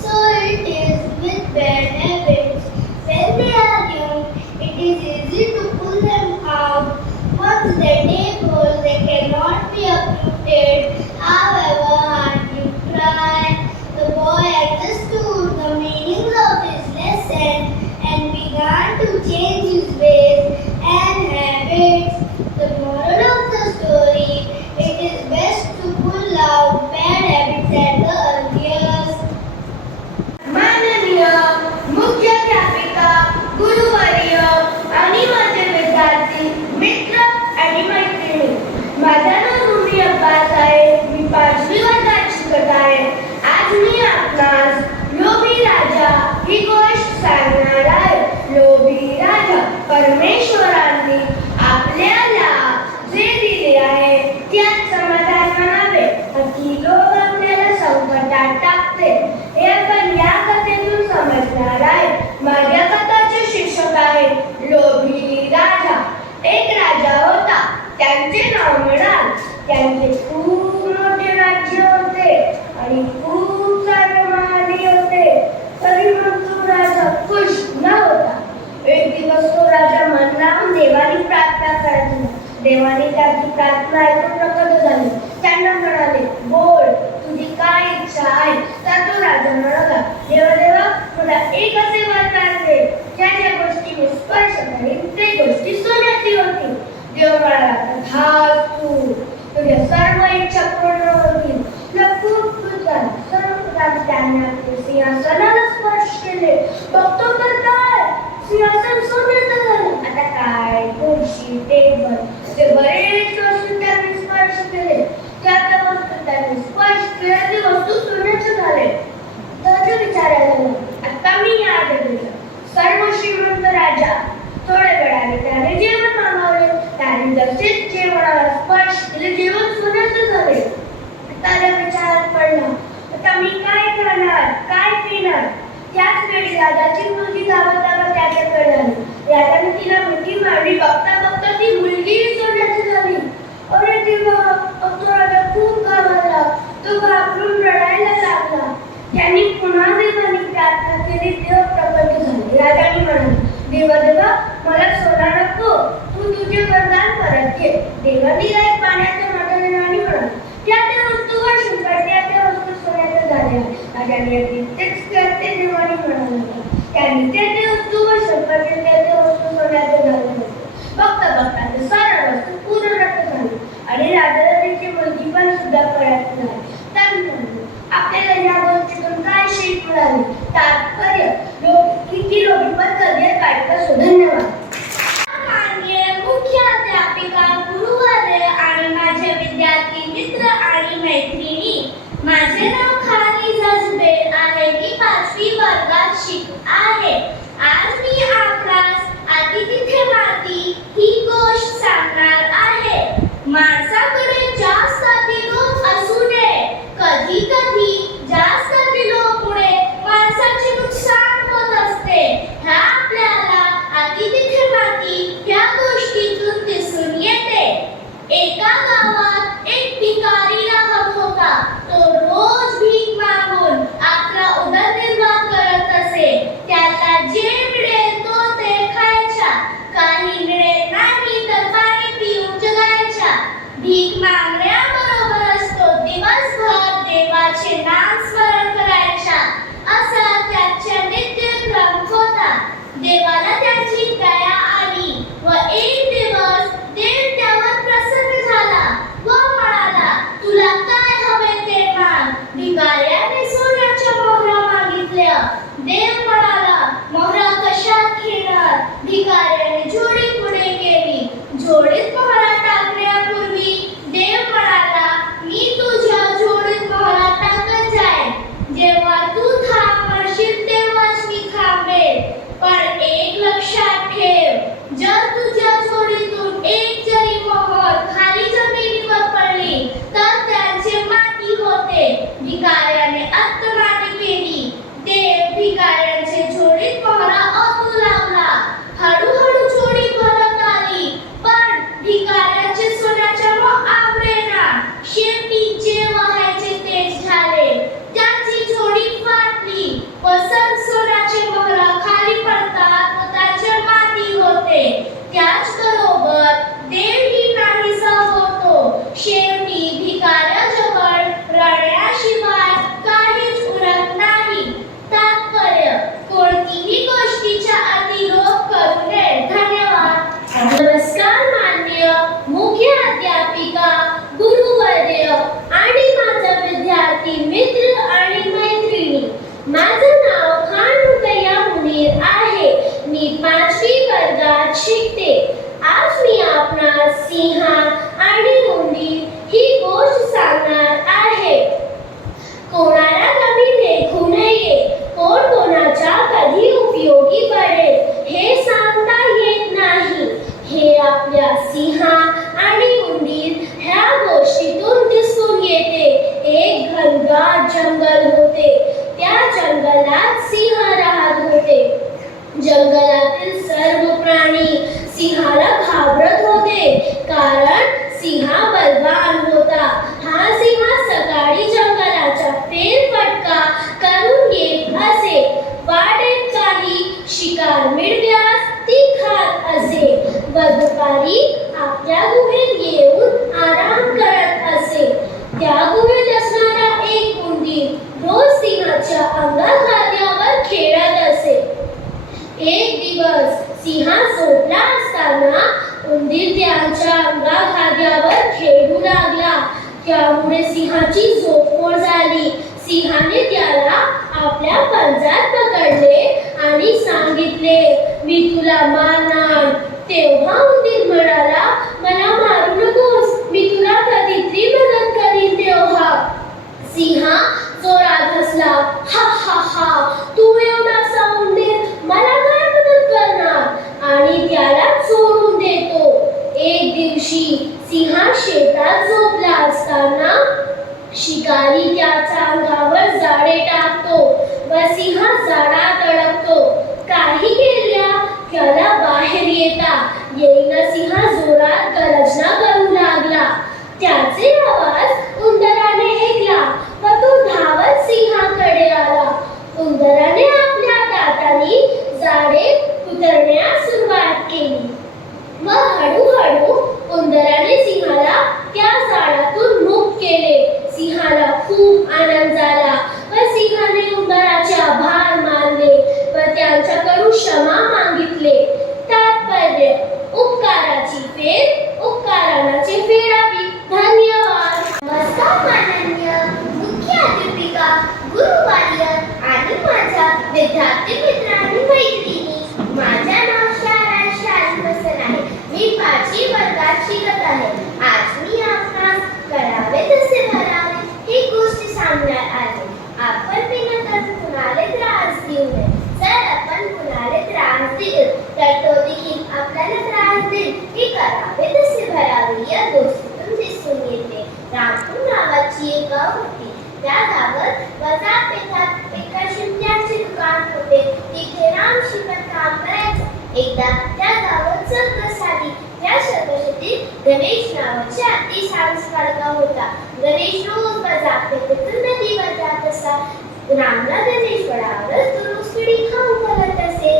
so it is with bad habits. When they are young, it is easy to pull them out. Once they take hold, they cannot be uprooted, however hard you try. The boy understood the meaning of his lesson and began to change his ways and habits. The moral of the story, it is best to pull out bad habits at the earliest. माननीय मुख्याध्यापिका, गुरुवर्य आणि माझे विद्यार्थी मित्र आणि मैत्रिणी, माझं नाव भूमी अब्बास आहे. मी 5वी वर्गात शिकत आहे. आज मी आपणास लोभी राजा ही गोष्ट सांगणार देवाने त्याची प्रार्थना ऐकून प्रकट झाले. त्यांना म्हणाले, बोल, तुझी काय इच्छा आहे? तर तो राजा म्हणाला, देवा मला एक असे वरदान दे, ज्या ज्या गोष्टी मी स्पर्श करीन ते गोष्टी सोन्याची होतील. देव म्हणाला, तथास्तु, तुझ्या सर्व इच्छा पूर्ण होतील. तुला खूप खुश झाला. सर्वप्रथम त्याने आपले सिंहासनाला स्पर्श केले. बघतो तर काय, सिंहासन सोन्याचं झालं. आता काय, खुर्ची, टेबल असे बरेच वस्तू त्यांनी स्पर्श केले. ज्या त्या वस्तू त्यांनी स्पर्श केल्या ते वस्तू सोन्याचे झाले. तर विचारायला लागला, आता मी या जगाचा सर्व श्रीमंत राजा. थोड्या वेळाने त्याने जेवण मागवले. त्याने जसेच जेवणाला स्पर्श केले जेवण सोन्याचे झाले. त्याला विचारात पडला, आता मी काय खाणार, काय पिणार? त्याच वेळी राजाची मुलगी धावत त्याच्याकडे आली. राजाने तिला मिठी मारली. बघता बघता ती मुलगी सोन्याची झाली. अरे देवा, तो राजा खूप घाबरला. तो घाबरून रडायला लागला. त्यांनी पुन्हा देवानी प्रार्थना केली. देव प्रकट झाले. राजाने म्हणाले, देवा मला सोना नको, तू तुझे वरदान परत घे. देवानी एक पाण्याच्या माठाने आणि म्हणाले, त्या वस्तूवर शुंकर, त्या वस्तू सोन्याच्या झाल्या. राजाने तेच करते देवानी म्हणाले. त्यांनी त्या वस्तूवर शुंकर, त्या वस्तू सोन्याच्या झाल्या. बघता बघता ते साऱ्या वस्तू पूर्ण रक्त झाली आणि राजाला त्याची मुलगी पण सुद्धा कळत नाही. आपल्याला या गोष्टीतून काय शिक मिळाली? तात्पर्य, किती लोभीपण कधी काढतो. धन्यवाद. माननीय मुख्याध्यापिका, गुरुवर्य आणि माझे विद्यार्थी मित्र आणि मैत्रिणी, माझे नाव खाली झुबेर आहे. मी 5वी वर्गात शिकत आहे. आज मी आपणास आधी तिथे माती ही गोष्ट सांगणार आहे. माणसाकडे जास्त लोभ असू नये. कधी कधी जास्त लोभामुळे माणसाचे नुकसान होत असते. ह्या आपल्याला आधी तिथे माती ह्या गोष्टीतून दिसून येते. एका गावात एक भिकारी राहत होता. तो रोज भीक मागून आपला उदरनिर्वाह करत असे. त्याला जे मिळेल तो ते खायचा. काही मिळेल नाही तर पाणी पिऊन जगायचा. भीक मागण्याबरोबरच तो दिवसभर देवाचे नामस्मरण करायचा. असा त्याचा नित्यक्रम होता. देवाला त्याची दया आली व एक दिवस देव त्यावर प्रसन्न झाला व म्हणाला, तुला काय हवे ते माग. भिकाऱ्याने सोन्याच्या मोहरा मागितल्या. देव म्हणाला, मोहरा कशात घेणार? भिकाऱ्याने जोडी पुढे केली. जोडीत मोहरा टाकण्यापूर्वी देव म्हणाला, मी तुझ्या जोडीत मोहरा टाकत जाईन. जेव्हा तू थांब म्हणशील तेव्हाच मी थांबेन. पण एक लक्षात ठेव, जर तुझ्या जोडीतून एक जरी मोहर खाली जमिनीवर पडली तर त्याचे माती होते. भिकाऱ्याने आत्ममानी केली. देव भिकाऱ्याचे जोडीत मोहरा ओतू लागला. हळूहळू जोडी भरत आली. पण भिकाऱ्याचे सोन्याच्या मोह आवरेना. शेवटी जे व्हायचे तेच झाले. त्याची जोडी फाटली व सोन्याचे मोहरा खाली पडतात व त्याचे माती होते. त्याचबरोबर देवही नाहीसा होतो. शेवटी भिकाऱ्याजवळ रडण्याशिवाय काहीच उरत नाही. तात्पर्य, कोणतीही गोष्टीच्या अतिलोभ करू नये. धन्यवाद. नमस्कार माननीय मुख्याध्यापिका, गुरुवर्य आणि माझा विद्यार्थी मित्र आणि मैत्रिणी. माझं नाव खान मुनीर आहे. मी 5वी वर्गात शिकते. आज मी आपणास सिंहा आणि उंदीर ही गोष्ट सांगणार आहे. कोणाला कमी लेखू नये. कोण कोणाच्या कधी उपयोगी पडेल हे सांगता येत नाही. हे आपल्या सिंहा आणि उंदीर ह्या गोष्टीतून दिसून येते. एक घनदाट जंगल होते. त्या जंगलात सिंह राहत होते. जंगलातील सर्व प्राणी सिंहाला घाबरत होते, कारण सिंह बलवान होता. हा सिंह सकाळी जंगलाचा फेरफटका करून येत असे. वाटेत काही शिकार मिळाल्यास ती खात असे व दुपारी आपल्या गुहेत त्यामुळे सिंहाची झोप मोड झाली. सिंहाने त्याला आपल्या पंजात पकडले आणि सांगितले, मी तुला मारणार. तेव्हा उंदीर म्हणाला, मला मारू नकोस, मी तुला कधीतरी मदत करीन तेव्हा. सिंह जोरात हसला, हा हा हा, तू एवढासा उंदीर मला काय मदत करणार, आणि त्याला सोडून देतो. एक दिवशी सिंह शेतात झोपला असताना शिकारी त्याच्या अंगावर जाळे टाकतो व सिंह जाळात अडकतो. काही केल्या त्याला बाहेर येईना सिंह जोरात गर्जना करू लागला. त्याचे आवाज उंदराने ऐकला व तो धावत सिंहाकडे आला. उंदराने आपल्या दातांनी जाळे कुतरण्यास सुरुवात केली व हळूहळू उंदराने सिंहाला त्या जाळ्यातून मुक्त केले. सिंहाला खूप आनंद झाला व सिंहाने उंदराचे आभार मानले व त्यांच्याकडून क्षमा मागितले. तात्पर्य, उपकाराची फेड उपकाराची फेडावी. धन्यवाद. नमस्कार माननीय मुख्याध्यापिका, गुरुवर्य आणि माझ्या विद्यार्थी मित्र आणि मैत्रिणी. माझे नाव शाली बसन आहे. मी 5वी वर्गात शिकत आहे. आज मी आपणास करावे तसे भरावे ही गोष्ट सांगणार आहे. आपण विनंती कुणाला त्रास देऊ नये. जर आपण कुणाला त्रास दिला तर तो देखील आपल्याला त्रास देईल. हे करावे तसे भरावे या गोष्टीतून दिसून येते. रामपूर नावाची एक गाव होती. त्या गावात बाजारपेठात एका शिंप्याचे दुकान होते. तिथे राम शिपण काम करायचं. एकदा त्या गावात सर्कस आली. त्या सर्कसतील गणेश नावाचा अति सांस्कारका होता. गणेश रोज बाजारपेठेतून नदीवर जात असा. रामला गणेश वडावरच तो रोज केळी खाऊ घालत असे.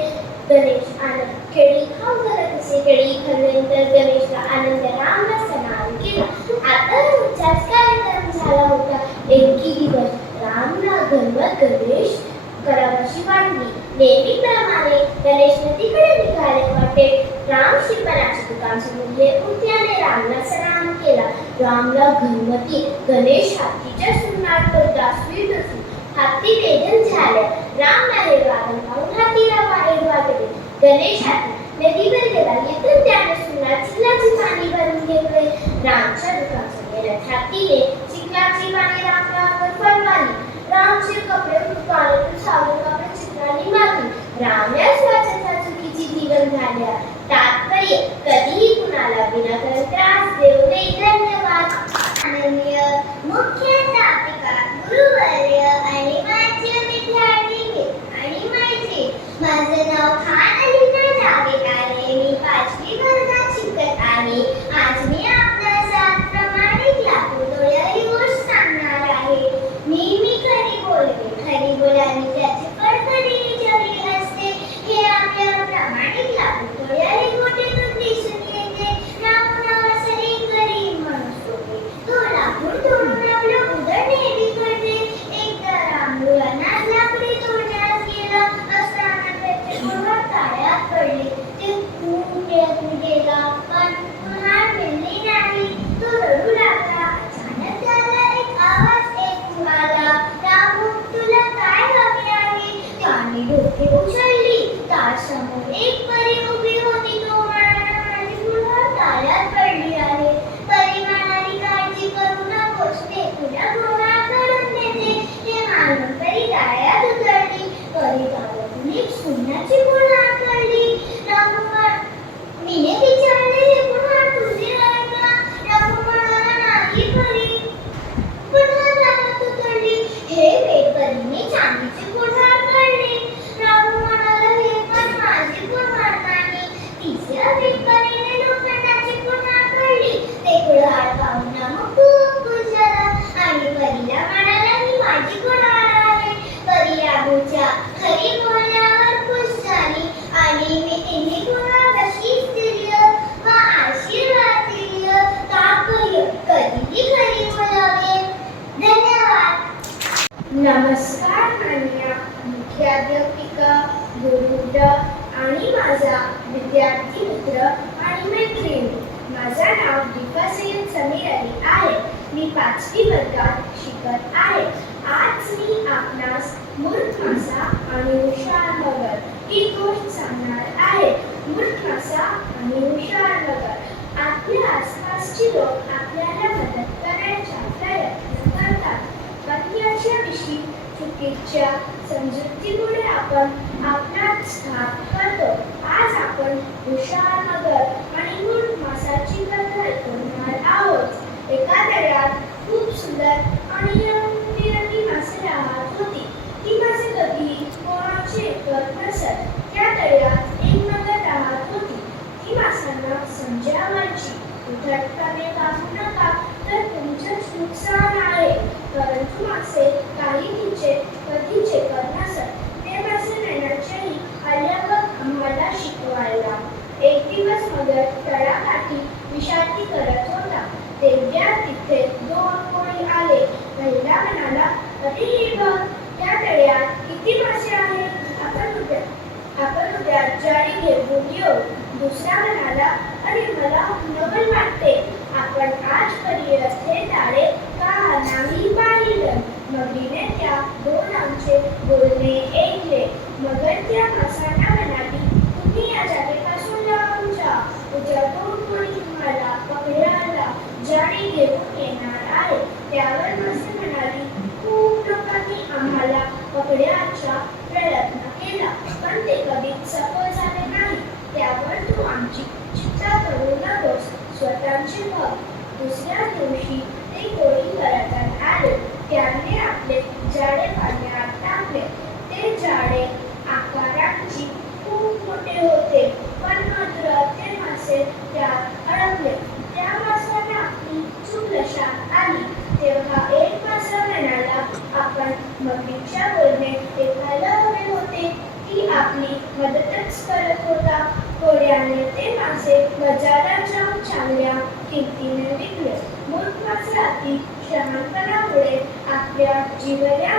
केळी खाऊ घालत असे. केळी खाल्ल्यानंतर गणेशला आनंद रामला सणान केला. आता रोजचाच कार्यक्रम झाला होता. एक दिवस रामला गणवत गणेश करावशी वाटली. नेहमीप्रमाणे गणेश नदीकडे निघाले वाटे. राम शिंपणाचे दुकान सोडून त्याने रामला सलाम केला. रामला गणपती गणेश हातीच्या सुनात दासवीत असून हाती वेदन झाले. रामला हे वादन पाहून हातीला बाहेर वाटले. गणेश हाती नदीवर गेला. येथून त्याने सुनात चिखलाची पाणी भरून घेतले. रामच्या दुकानसमोर हातीने चिखलाची पाणी रामरावर फडकावली. रामचे कपडे दुकानातून सावरून कपडे चिखलाने मारली. राम या स्वच्छता चुकीची जीवन झाल्या. तात्पर्य, कधीही कुणाला विनाकारण त्रास देऊ नये. धन्यवाद. माननीय मुख्याध्यापिका, गुरुवर्य आणि माझे विद्यार्थी आणि मैत्रिणी. माझे नाव खान अलीना जावेद आहे. मी 5वी वर्गात शिकत आहे. आज मी आपल्याला प्रमाणित लाकूड तोडण्याची गोष्ट सांगणार आहे. नेहमी खरी बोलते. खरी बोलावी त्याचे फळ कधीही जवळ असते. हे आपल्या प्रामाणिक लाकूड तोडण्याची गोष्टीतून दिसून येते. राम नावाचा एक गरीब माणूस होते. तो लाकूड तोडून आपलं उदरनिर्वाह करते. एकदा राम मुलांना लाकडी तोडण्यास गेला असताना त्याचे गुरुवर ताळ्यात पडले. ते खूप प्रयत्न केला पण पुन्हा मिळाली नाही. तो रडू लागला. अचानक त्याला एक आवाज ऐकू आला, रामू, तुला काय हवे आहे? त्याने डोके उचलली. त्यासमोर एक परी उभी होती. तो म्हणाला, माझी गुरुवर ताळ्यात पडली आहे. परी म्हणाली, काळजी करू नकोस, ते तुला गोळा करून देते. हे मानून परी ताळ्यात उतरली. परी ताळ्यातून एक सोन्याची गोळा काढली. रामू मीने विचारले, हे पुन्हा तुझे आहे का? रामू म्हणाला, नाही परी. पुन्हा ताळ्यात उतरली. हे वेळ परीने चांदीचे कुऱ्हाड काढले. रामू म्हणाला, हे पण माझे कुऱ्हाड नाही. तिसऱ्या वेळ परीने लोखंडाची कुऱ्हाड काढली. ते कुऱ्हाड पाहून रामू खूप खुश झाला आणि परीला म्हणाला, ही माझी कुऱ्हाड आहे. परी रामूच्या खरी बोलण्यावर खुश झाली आणि मी तिन्ही कुऱ्हाड अशीच दिली व आशीर्वाद दिली. कधीही खरी बोलावे. धन्यवाद. नमस्कार माननीय मुख्याध्यापिका, गुरुवर्य आणि माझा विद्यार्थी मित्र आणि मैत्रिणी. माझं नाव दीपा सय्यद समीर अली आहे. मी 5वी वर्गात शिकत आहे. आज मी आपणास मूर्ख मासा आणि हुशार मगर ही गोष्ट सांगणार आहे. मूर्ख मासा आणि हुशार मगर. आपल्या आसपासचे लोक आपल्याला मदत करायचा प्रयत्न करतात, पण याच्या विषयी चुकीच्या समजुतीमुळे आपण आपलाच घात करतो. आज आपण हुशार मगर आणि मूर्ख मासाची कथा ऐकणार आहोत. एका तळ्यात खूप सुंदर आणि रंगबिरंगी मासे राहत होती. ती मासे कधी कोणाचे ऐकत नसत. त्या तळ्यात एक मगर राहत होती. ती माशांना समजावायची, उद्धटपणे वागू नका तर तुमचंच नुकसान आहे. परंतु मासे काही तिचे कधीच ऐकत नसत. ते मासे नेण्याच्याही आल्यावर आम्हाला शिकवायला. एक दिवस मगर तळ्याकाठी विश्रांती करत होता. तेवढ्या तिथे 2 कोळी आले. पहिला म्हणाला, अरे हे बघ, त्या तळ्यात किती मासे आहेत. आपण उद्या जाळी घेऊन येऊ. दुसरा म्हणाला, अरे मला नवल वाटते, आपण आजपर्यंत हे ताळे का नाही पाहिलं. मगरीने त्या दोघांचे बोलणे ऐकले. मगर त्या मासांना म्हणाली, तुम्ही या जागेपासून लांब जा. उद्या 2 कोळी तुम्हाला पकडायला जाळी घेऊन येणार आहे. त्यावर मासे म्हणाली, खूप लोकांनी आम्हाला पकडायचा प्रयत्न केला, पण ते कधीच सफल झाले नाही. त्यावर तू आमची चिंता करू नकोस, स्वतःचे बघ. दुसऱ्या दिवशी ते कोळी परत आले. त्याने आपले जाळे पाण्यात टाकले. ते जाळे आकारांची खूप मोठे होते, पण मात्र ते मासे त्यात अडकले. त्या माशांना आपली चूक लक्षात आली. तेव्हा एक मासा म्हणाला, आपण मगरीच्या बोलणे ऐकायला हवे होते. ती आपली मदतच करत होता. थोड्याने ते मासे बाजारात जाऊन चांगल्या किमतीने विकले. मूर्ख मासे अति शहाणपणामुळे आपल्या जिवल्या